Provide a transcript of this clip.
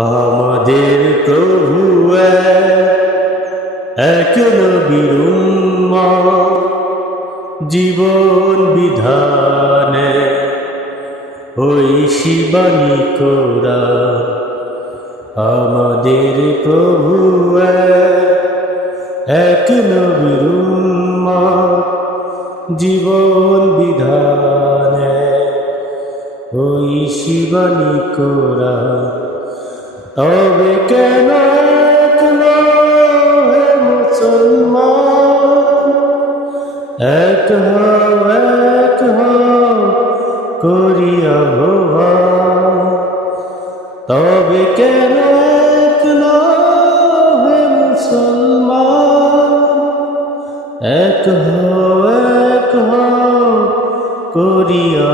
আমাদের প্রভু এক নবীর উম্মত, জীবন বিধানে ওই শিবানী কোরআন। আমাদের প্রভু এক নবীর উম্মত, জীবন বিধানে ওই শিবানী কোরআন। তবে কেন হে মুসলমান, এক হও করিয়া আহ্বান। তবে কেন হে মুসলমান, এক হও করিয়া